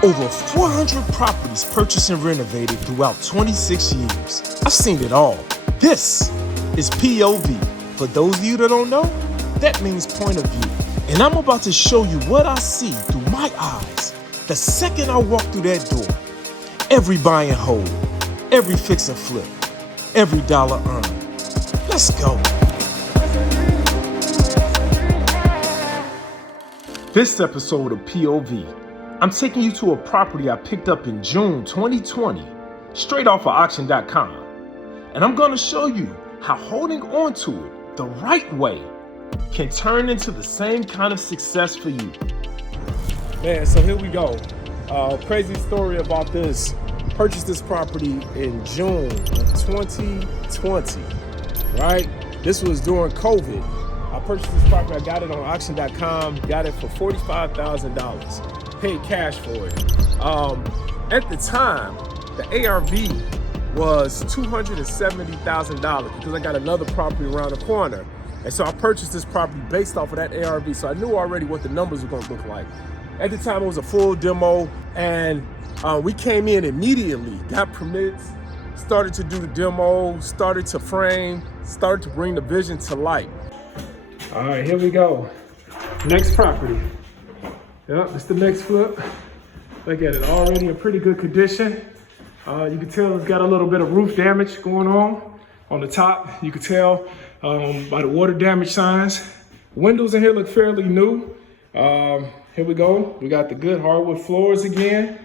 Over 400 properties purchased and renovated throughout 26 years. I've seen it all. This is POV. For those of you that don't know, that means point of view. And I'm about to show you what I see through my eyes the second I walk through that door. Every buy and hold, every fix and flip, every dollar earned. Let's go. This episode of POV, I'm taking you to a property I picked up in June 2020, straight off of auction.com. And I'm going to show you how holding on to it the right way can turn into the same kind of success for you. Man, so here we go. Crazy story about this. Purchased this property in June of 2020, right? This was during COVID. I purchased this property, I got it on auction.com, got it for $45,000, paid cash for it. At the time, the ARV was $270,000 because I got another property around the corner. And so I purchased this property based off of that ARV, so I knew already what the numbers were gonna look like. At the time, it was a full demo, and we came in immediately, got permits, started to do the demo, started to frame, started to bring the vision to light. All right, here we go. Next property. Yep, it's the next flip. Look at it, already in pretty good condition. You can tell it's got a little bit of roof damage going on the top. You can tell by the water damage signs. Windows in here look fairly new. Here we go. We got the good hardwood floors again.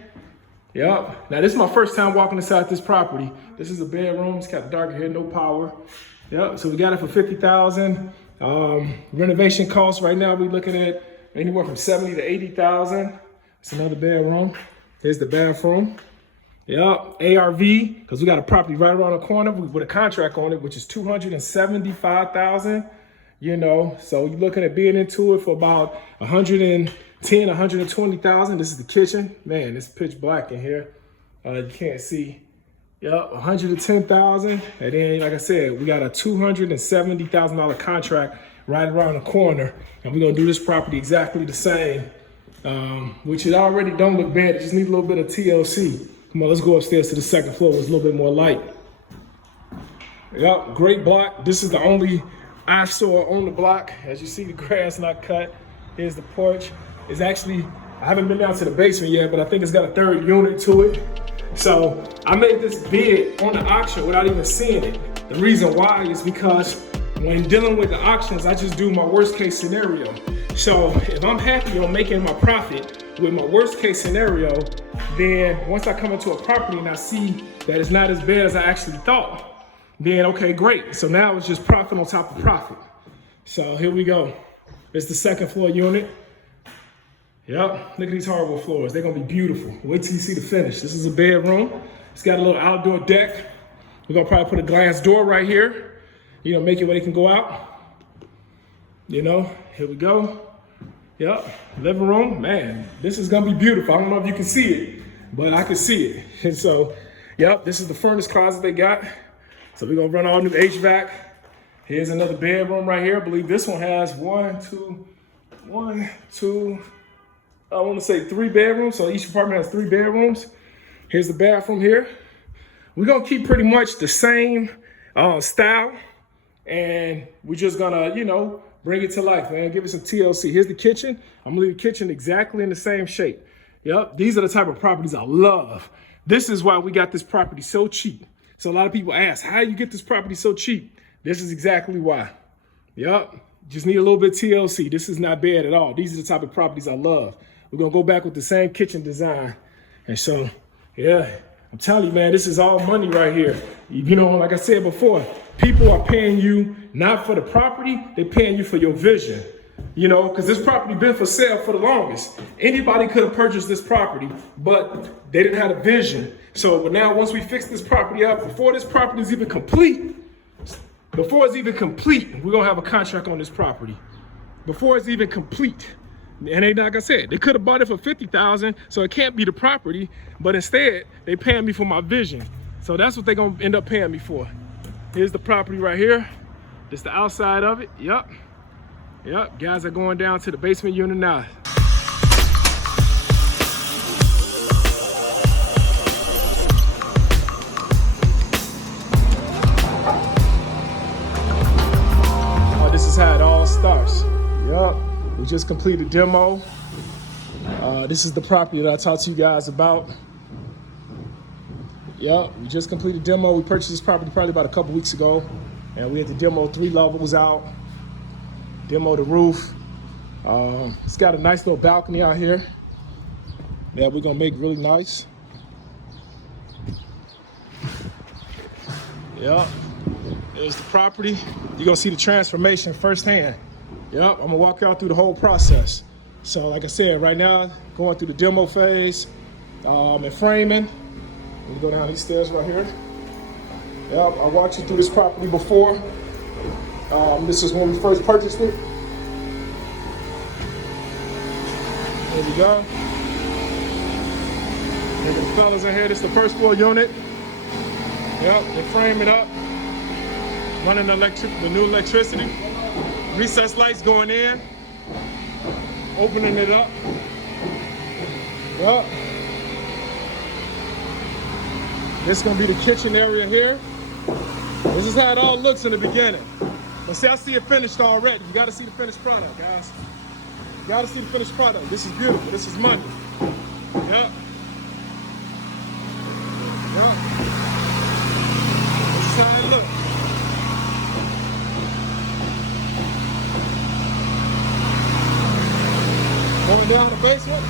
Yep. Now this is my first time walking inside this property. This is a bedroom. It's got dark here, no power. Yep. So we got it for $50,000. Renovation costs right now we're looking at anywhere from $70,000 to $80,000. It's another bedroom. Here's the bathroom. Yep, ARV, because we got a property right around the corner with a contract on it, which is $275,000. You know, so you're looking at being into it for about $110,000, $120,000. This is the kitchen. Man, it's pitch black in here. You can't see. Yep, $110,000. And then, like I said, we got a $270,000 contract right around the corner. And we're gonna do this property exactly the same, which it already don't look bad. It just needs a little bit of TLC. Come on, let's go upstairs to the second floor. It's a little bit more light. Yep, great block. This is the only eyesore on the block. As you see, the grass not cut. Here's the porch. It's actually, I haven't been down to the basement yet, but I think it's got a third unit to it. So I made this bid on the auction without even seeing it. The reason why is because when dealing with the auctions, I just do my worst case scenario. So if I'm happy on making my profit with my worst case scenario, then once I come into a property and I see that it's not as bad as I actually thought, then okay, great. So now it's just profit on top of profit. So here we go. It's the second floor unit. Yep, look at these hardwood floors. They're gonna be beautiful. Wait till you see the finish. This is a bedroom. It's got a little outdoor deck. We're gonna probably put a glass door right here, you know, make it where they can go out. You know, here we go. Yep, living room. Man, this is gonna be beautiful. I don't know if you can see it, but I can see it. And so, yep, this is the furnace closet they got. So we're gonna run all new HVAC. Here's another bedroom right here. I believe this one has I want to say 3 bedrooms. So each apartment has 3 bedrooms. Here's the bathroom here. We're gonna keep pretty much the same style, and we're just gonna, you know, bring it to life, man. Give it some TLC. Here's the kitchen. I'm gonna leave the kitchen exactly in the same shape. Yep, these are the type of properties I love. This is why we got this property so cheap. So a lot of people ask, how do you get this property so cheap? This is exactly why. Yep, just need a little bit of TLC. This is not bad at all. These are the type of properties I love. We're gonna go back with the same kitchen design. And so, yeah, I'm telling you, man, this is all money right here. You know, like I said before, people are paying you not for the property, they're paying you for your vision. You know, because this property been for sale for the longest. Anybody could have purchased this property, but they didn't have a vision. So now once we fix this property up, before this property is even complete, we're gonna have a contract on this property. Before it's even complete. And they, like I said, they could have bought it for $50,000, so it can't be the property, but instead they paying me for my vision. So that's what they're gonna end up paying me for. Here's the property right here. This the outside of it. Yep, guys are going down to the basement unit now. just completed demo. This is the property that I talked to you guys about. Yep, we just completed demo. We purchased this property probably about a couple weeks ago, and we had to demo 3 levels out, demo the roof. It's got a nice little balcony out here that we're gonna make really nice. Yep, there's the property. You're gonna see the transformation firsthand. Yep, I'm gonna walk y'all through the whole process. So like I said, right now, going through the demo phase and framing. We go down these stairs right here. Yep, I walked you through this property before. This is when we first purchased it. There we go. Look at the fellas in here. This is the first floor unit. Yep, they frame it up. Running the new electricity. Recessed lights going in. Opening it up. Yep. This is gonna be the kitchen area here. This is how it all looks in the beginning. But see, I see it finished already. You gotta see the finished product, guys. You gotta see the finished product. This is beautiful. This is money. Yep. Yep. This is how it looks. Going down the basement.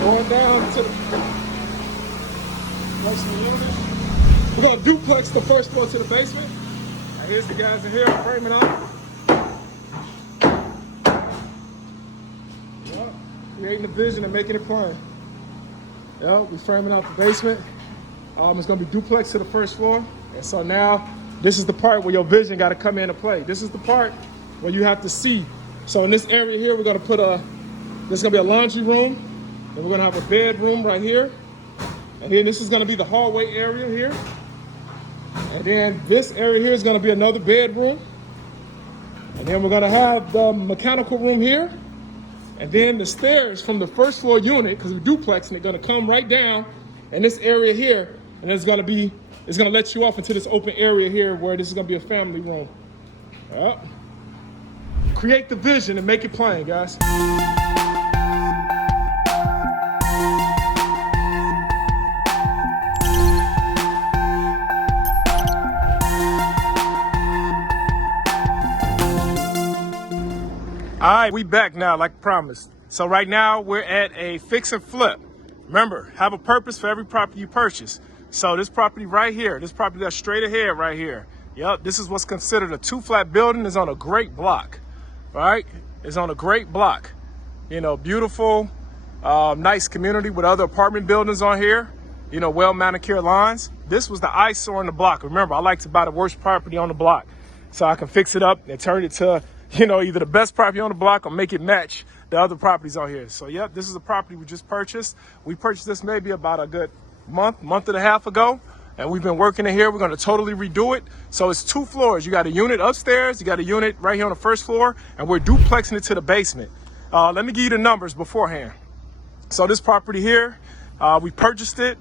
Going down to the unit. We're gonna duplex the first floor to the basement. Now here's the guys in here framing up. Yep. Creating the vision and making it plain. Yep, we're framing out the basement. It's gonna be duplex to the first floor. And so now this is the part where your vision gotta come into play. This is the part where you have to see. So in this area here, we're gonna put this is gonna be a laundry room. Then we're gonna have a bedroom right here. And then this is gonna be the hallway area here. And then this area here is gonna be another bedroom. And then we're gonna have the mechanical room here. And then the stairs from the first floor unit, because we're duplexing, they're gonna come right down in this area here. And it's gonna let you off into this open area here where this is gonna be a family room. Yep. Create the vision and make it plain, guys. All right, we back now, like promised. So right now we're at a fix and flip. Remember, have a purpose for every property you purchase. So this property right here, this property that's straight ahead right here. Yep, this is what's considered a 2-flat building. It's on a great block, right? It's on a great block. You know, beautiful, nice community with other apartment buildings on here. You know, well manicured lawns. This was the eyesore on the block. Remember, I like to buy the worst property on the block so I can fix it up and turn it to, you know, either the best property on the block or make it match the other properties on here. So, yep, this is a property we just purchased. We purchased this maybe about a good month and a half ago, and we've been working in here. We're going to totally redo it. So it's 2 floors. You got a unit upstairs, you got a unit right here on the first floor, and we're duplexing it to the basement. Let me give you the numbers beforehand. So this property here, we purchased it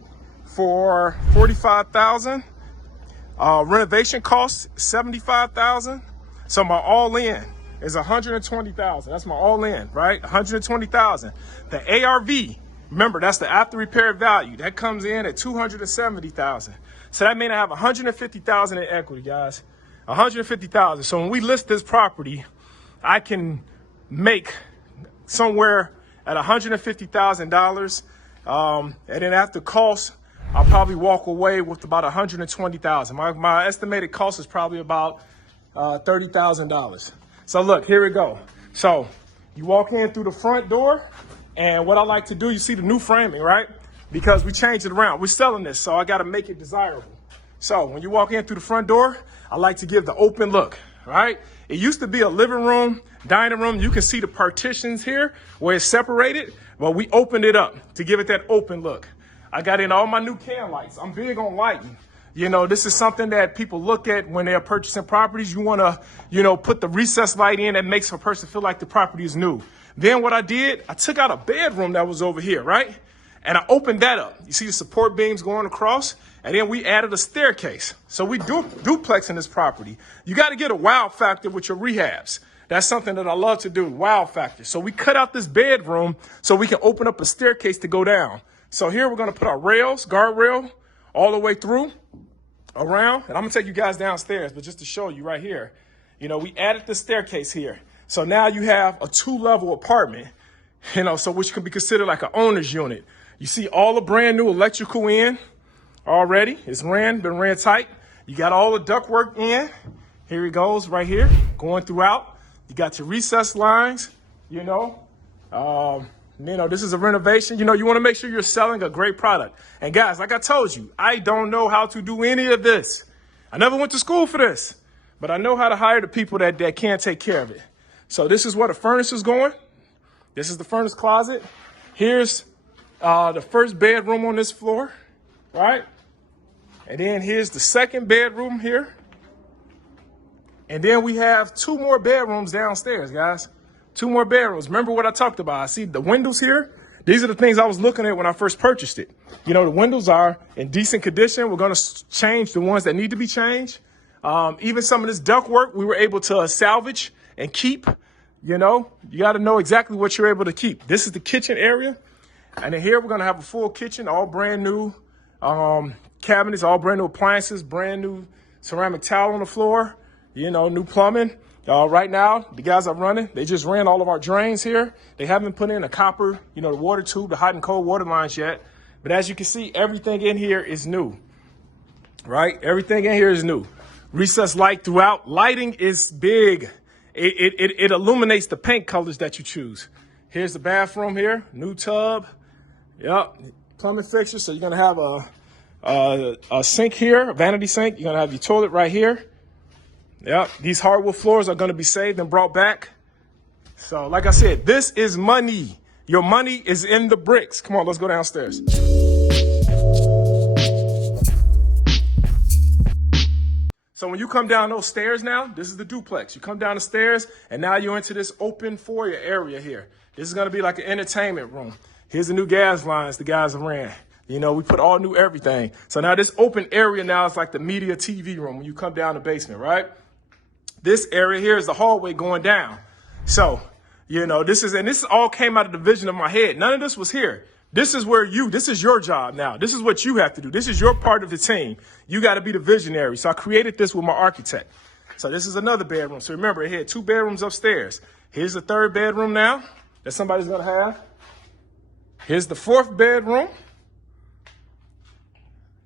for $45,000. Renovation costs $75,000. So my all-in is $120,000. That's my all-in, right? $120,000. The ARV, remember, that's the after repair value. That comes in at $270,000. So that means I have $150,000 in equity, guys. $150,000. So when we list this property, I can make somewhere at $150,000. And then after costs, I'll probably walk away with about $120,000. My estimated cost is probably about $30,000. So look, here we go. So you walk in through the front door, and what I like to do, you see the new framing, right? Because we changed it around. We're selling this, so I got to make it desirable. So when you walk in through the front door, I like to give the open look, right? It used to be a living room, dining room. You can see the partitions here where it's separated, but we opened it up to give it that open look. I got in all my new can lights. I'm big on lighting. You know, this is something that people look at when they're purchasing properties. You want to, you know, put the recessed light in that makes a person feel like the property is new. Then what I did, I took out a bedroom that was over here, right? And I opened that up. You see the support beams going across? And then we added a staircase. So we duplexing this property. You got to get a wow factor with your rehabs. That's something that I love to do, wow factor. So we cut out this bedroom so we can open up a staircase to go down. So here we're gonna put our rails, guardrail, all the way through, around, and I'm gonna take you guys downstairs, but just to show you right here, we added the staircase here. So now you have a 2-level apartment, so which can be considered like an owner's unit. You see all the brand new electrical in already. It's been ran tight. You got all the ductwork in. Here it goes right here, going throughout. You got your recess lines, this is a renovation. You want to make sure you're selling a great product. And guys, like I told you, I don't know how to do any of this. I never went to school for this, but I know how to hire the people that can take care of it. So this is where the furnace is going. This is the furnace closet. Here's the first bedroom on this floor, right? And then here's the second bedroom here. And then we have 2 more bedrooms downstairs, guys. 2 more bedrooms. Remember what I talked about? I see the windows here. These are the things I was looking at when I first purchased it. The windows are in decent condition. We're going to change the ones that need to be changed. Even some of this ductwork we were able to salvage and keep. You got to know exactly what you're able to keep. This is the kitchen area. And then here we're going to have a full kitchen, all brand new cabinets, all brand new appliances, brand new ceramic tile on the floor, new plumbing. Right now, the guys are running. They just ran all of our drains here. They haven't put in a copper, the water tube, the hot and cold water lines yet. But as you can see, everything in here is new, right? Everything in here is new. Recessed light throughout. Lighting is big. It illuminates the paint colors that you choose. Here's the bathroom here, new tub. Yep, plumbing fixtures. So you're gonna have a sink here, a vanity sink. You're gonna have your toilet right here. Yep, these hardwood floors are gonna be saved and brought back. So like I said, this is money. Your money is in the bricks. Come on, let's go downstairs. So when you come down those stairs now, this is the duplex. You come down the stairs and now you're into this open foyer area here. This is gonna be like an entertainment room. Here's the new gas lines the guys have ran. We put all new everything. So now this open area now is like the media TV room when you come down the basement, right? This area here is the hallway going down. So, this all came out of the vision of my head. None of this was here. This is this is your job now. This is what you have to do. This is your part of the team. You got to be the visionary. So I created this with my architect. So this is another bedroom. So remember, it had 2 bedrooms upstairs. Here's the 3rd bedroom now that somebody's going to have. Here's the 4th bedroom.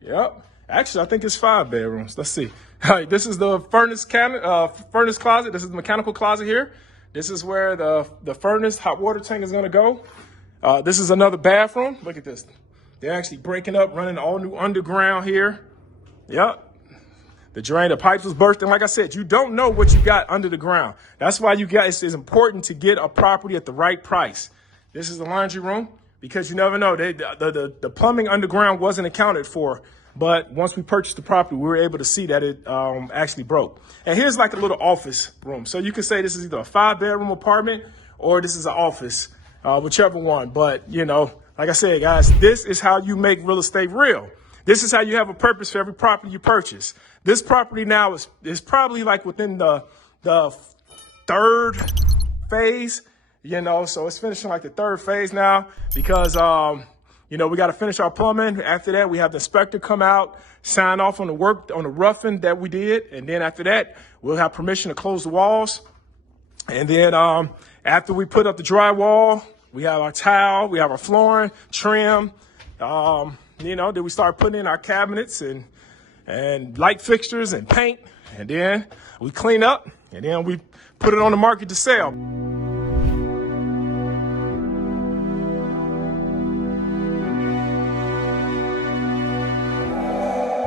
Yep. Actually, I think it's 5 bedrooms. Let's see. All right, this is the furnace closet. This is the mechanical closet here. This is where the furnace hot water tank is going to go. This is another bathroom. Look at this. They're actually breaking up, running all new underground here. Yep. The pipes was bursting. Like I said, you don't know what you got under the ground. That's why it's important to get a property at the right price. This is the laundry room because you never know. The plumbing underground wasn't accounted for. But once we purchased the property, we were able to see that it actually broke. And here's like a little office room. So you can say this is either a 5-bedroom apartment or this is an office. Whichever one. But, like I said, guys, this is how you make real estate real. This is how you have a purpose for every property you purchase. This property now is probably like within the 3rd phase, so it's finishing like the 3rd phase now because, we got to finish our plumbing. After that, we have the inspector come out, sign off on the work, on the roughing that we did. And then after that, we'll have permission to close the walls. And then after we put up the drywall, we have our tile, we have our flooring, trim, then we start putting in our cabinets and light fixtures and paint. And then we clean up and then we put it on the market to sell.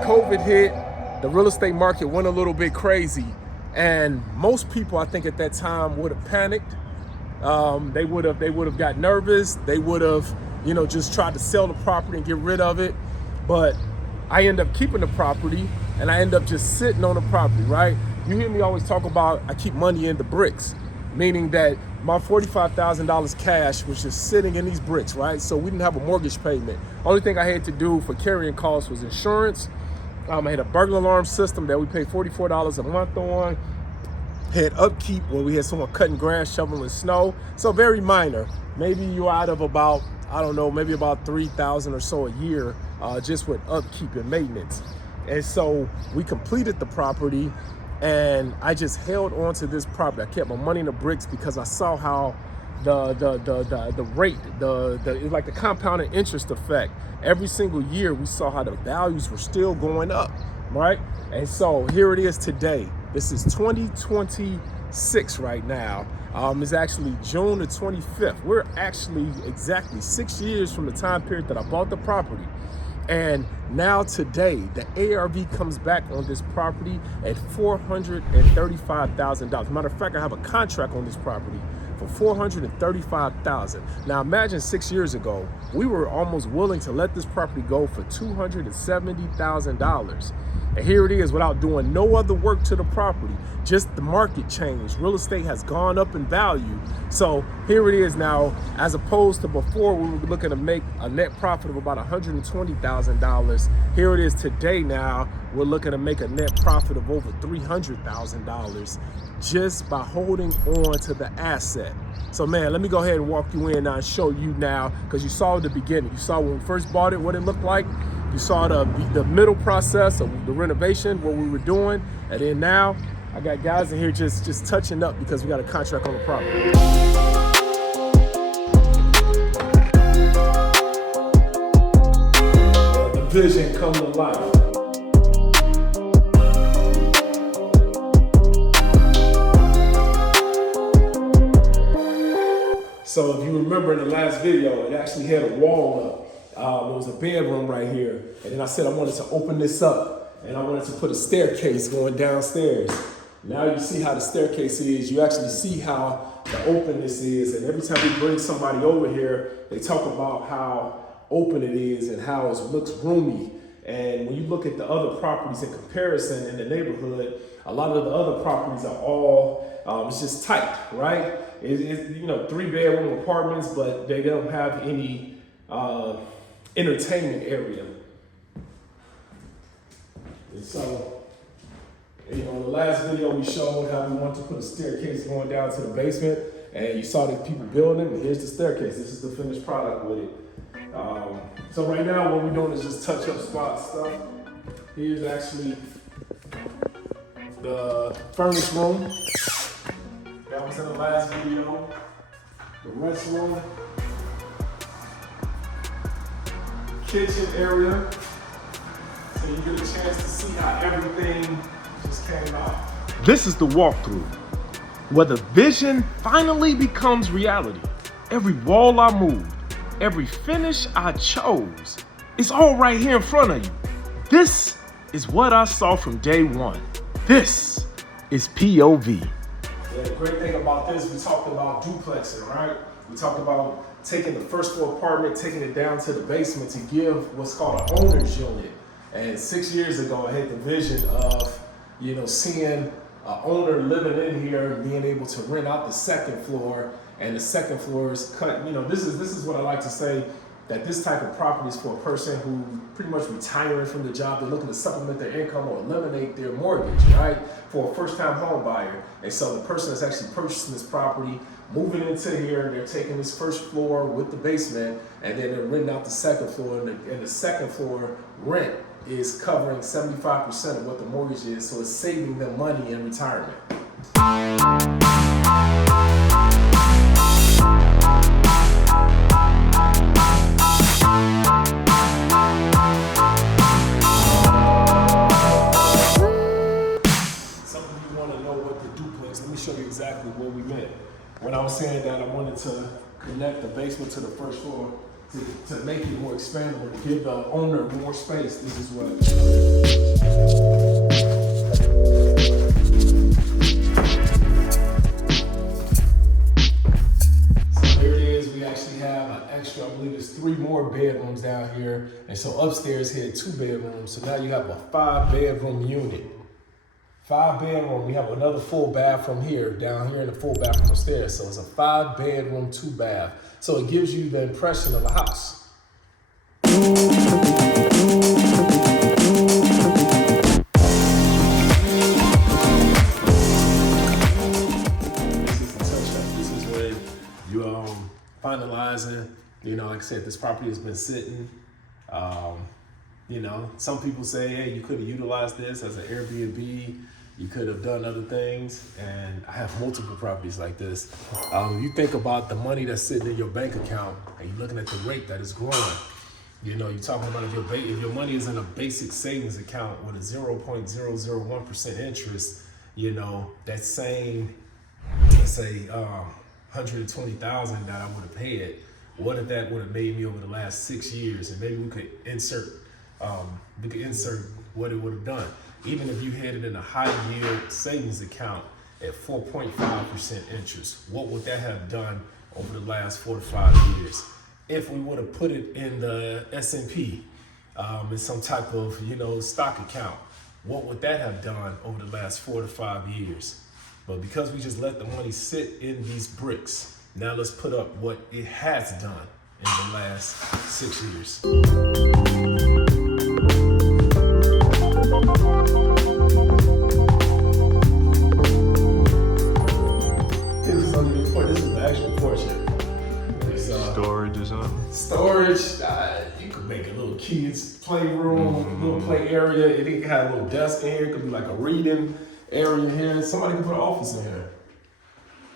COVID hit, the real estate market went a little bit crazy. And most people, I think at that time would have panicked. They would have got nervous. They would have, just tried to sell the property and get rid of it. But I end up keeping the property and I end up just sitting on the property, right? You hear me always talk about I keep money in the bricks, meaning that my $45,000 cash was just sitting in these bricks, right? So we didn't have a mortgage payment. Only thing I had to do for carrying costs was insurance. I had a burglar alarm system that we paid $44 a month on. had upkeep where we had someone cutting grass, shoveling snow. So very minor. Maybe you're out of about, I don't know, maybe about $3,000 or so a year just with upkeep and maintenance. And so we completed the property, and I just held on to this property. I kept my money in the bricks because I saw how the rate, it's like the compounded interest effect. Every single year we saw how the values were still going up, right? And so here it is today. This is 2026 right now. It's actually June the 25th. We're actually exactly 6 years from the time period that I bought the property. And now today, the ARV comes back on this property at $435,000. Matter of fact, I have a contract on this property for $435,000. Now imagine 6 years ago, we were almost willing to let this property go for $270,000. And here it is without doing no other work to the property. Just the market changed. Real estate has gone up in value. So here it is now, as opposed to before we were looking to make a net profit of about $120,000. Here it is today now, we're looking to make a net profit of over $300,000 just by holding on to the asset. So man, let me go ahead and walk you in now and show you now, because you saw at the beginning, you saw when we first bought it, what it looked like. You saw the middle process of the renovation, what we were doing, and then now I got guys in here just touching up because we got a contract on the property. The vision come to life. So if you remember in the last video, it actually had a wall up. There was a bedroom right here. And then I said I wanted to open this up and I wanted to put a staircase going downstairs. Now you see how the staircase is. You actually see how the open this is. And every time we bring somebody over here, they talk about how open it is and how it looks roomy. And when you look at the other properties in comparison in the neighborhood, a lot of the other properties are all, it's just tight, right? It's 3-bedroom apartments, but they don't have any entertainment area. And so, in the last video we showed how we wanted to put a staircase going down to the basement, and you saw the people building, and here's the staircase. This is the finished product with it. So right now what we're doing is just touch up spot stuff. Here's actually the furnace room. That was in the last video. The rest room. Kitchen area. So you get a chance to see how everything just came out. This is the walkthrough, where the vision finally becomes reality. Every wall I moved, every finish I chose, it's all right here in front of you. This is what I saw from day one. This is POV. Yeah, the great thing about this, we talked about duplexing, right? We talked about taking the first floor apartment, taking it down to the basement to give what's called an owner's unit. And 6 years ago, I had the vision of, seeing an owner living in here and being able to rent out the second floor. And the second floor is cut. This is what I like to say, that this type of property is for a person who pretty much retiring from the job. They're looking to supplement their income or eliminate their mortgage, right? For a first-time home buyer. And so the person that's actually purchasing this property, moving into here, and they're taking this first floor with the basement, and then they're renting out the second floor, and the second floor rent is covering 75% of what the mortgage is, so it's saving them money in retirement. Exactly what we meant. When I was saying that I wanted to connect the basement to the first floor to make it more expandable, to give the owner more space. This is what. So here it is. We actually have an extra, I believe it's 3 more bedrooms down here. And so upstairs here, 2 bedrooms. So now you have a 5-bedroom unit. 5-bedroom, we have another full bathroom here, down here in the full bathroom upstairs. So it's a 5-bedroom, 2-bath. So it gives you the impression of a house. like I said, this property has been sitting. You know, some people say, hey, you could have utilized this as an Airbnb. You could have done other things. And I have multiple properties like this. You think about the money that's sitting in your bank account and you're looking at the rate that is growing. You know, you're talking about if your money is in a basic savings account with a 0.001% interest, you know, that same, let's say, $120,000 that I would have paid, what if that would have made me over the last 6 years? And maybe we could insert what it would have done. Even if you had it in a high yield savings account at 4.5% interest, what would that have done over the last 4 to 5 years? If we would have put it in the S&P, in some type of, you know, stock account, what would that have done over the last 4 to 5 years? But because we just let the money sit in these bricks, now let's put up what it has done in the last 6 years. This is the actual porch here. Storage or something? Storage, you could make a little kids playroom, little play area. It could have a little desk in here. It could be like a reading area here. Somebody could put an office in here.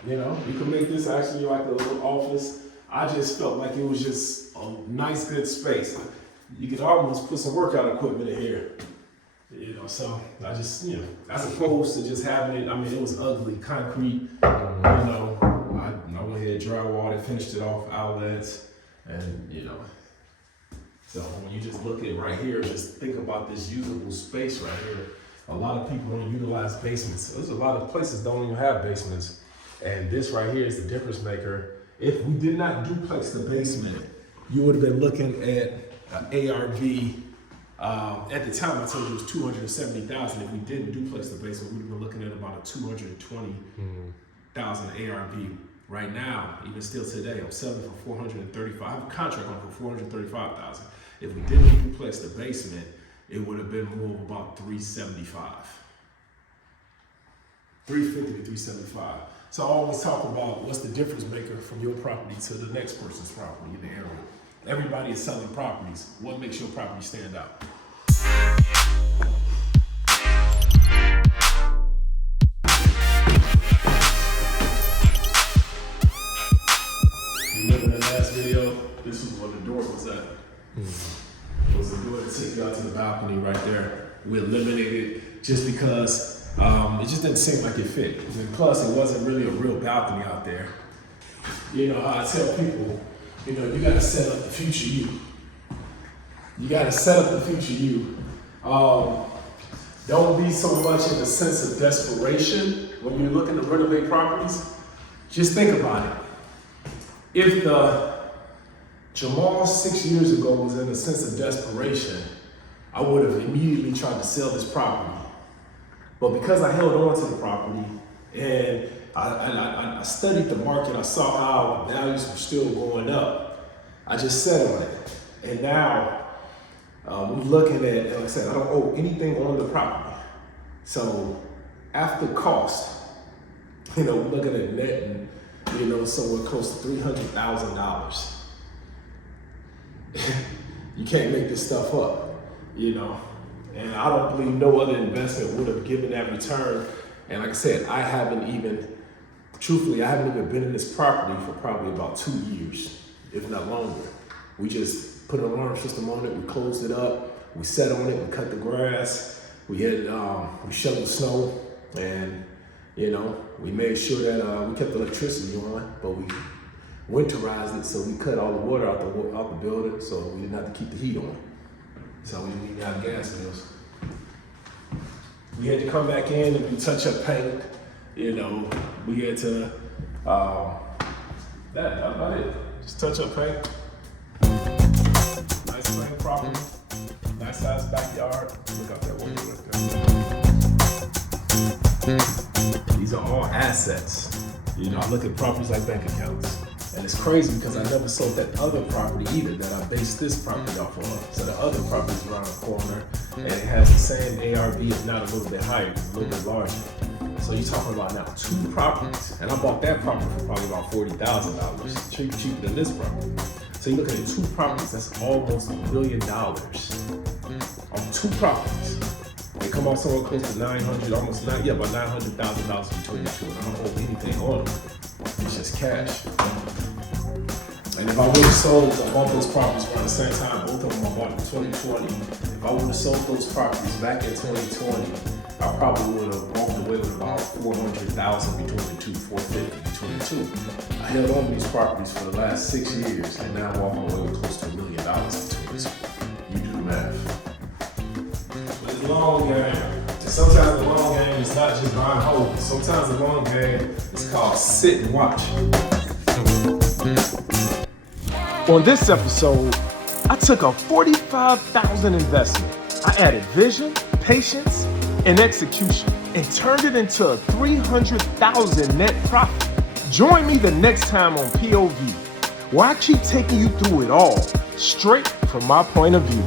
You know, you could make this actually like a little office. I just felt like it was just a nice, good space. You could almost put some workout equipment in here. You know, so I just, you know, as opposed to just having it, I mean, it was ugly, concrete, you know. I went ahead and drywalled it, finished it off, outlets, and you know. So when you just look at it right here, just think about this usable space right here. A lot of people don't utilize basements. There's a lot of places don't even have basements. And this right here is the difference maker. If we did not duplex the basement, you would have been looking at an ARV. At the time, I told you it was $270,000. If we didn't duplex the basement, we'd have been looking at about a $220,000 ARV. Right now, even still today, I'm selling for $435,000. I have a contract on for $435,000. If we didn't duplex the basement, it would have been more of about $375,000. $350,000 to $375,000. So I always talk about what's the difference maker from your property to the next person's property in the area. Everybody is selling properties. What makes your property stand out? Remember the last video? This was where the door was at. It was a door that took you out to the balcony right there. We eliminated it just because it just didn't seem like it fit. And plus, it wasn't really a real balcony out there. You know how I tell people, you know, you gotta set up the future you. You gotta set up the future you. Don't be so much in a sense of desperation when you're looking to renovate properties. Just think about it. If the Jamal 6 years ago was in a sense of desperation, I would have immediately tried to sell this property. But because I held on to the property and I studied the market, I saw how the values were still going up, I just sat on it. And now we're looking at, like I said, I don't owe anything on the property. So after cost, you know, we're looking at netting, you know, somewhere close to $300,000. You can't make this stuff up, you know. And I don't believe no other investment would have given that return. And like I said, I haven't even been in this property for probably about 2 years, if not longer. We just put an alarm system on it, we closed it up, we sat on it, we cut the grass, we shoveled snow, and you know, we made sure that we kept the electricity on, but we winterized it, so we cut all the water out the building, so we didn't have to keep the heat on. So we didn't have gas bills. We had to come back in and do touch-up paint. You know, we had to, that's about it. Just touch-up paint. Nice frame property. Nice size backyard. Look out that window right there. These are all assets. You know, I look at properties like bank accounts. And it's crazy because I never sold that other property either that I based this property off of. So the other property is around the corner and it has the same ARV, if not a little bit higher, a little bit larger. So you're talking about now 2 properties. And I bought that property for probably about $40,000, cheaper than this property. So you're looking at two properties, that's almost $1 million on two properties. They come out somewhere close to 900, almost about $900,000 between the two. And I don't owe anything on them. It's just cash. And if I would have sold, I bought those properties around the same time, both of them I bought in 2020. If I would have sold those properties back in 2020, I probably would have walked away with about $400,000 between the two, $450,000 between the two. I held on to these properties for the last 6 years, and now I'm walking away with close to $1 million between the two. You do the math. But it's a long game. And sometimes the long game is not just buying homes. Sometimes the long game is called sit and watch. On this episode, I took a $45,000 investment. I added vision, patience, and execution, and turned it into a $300,000 net profit. Join me the next time on POV, where I keep taking you through it all, straight from my point of view.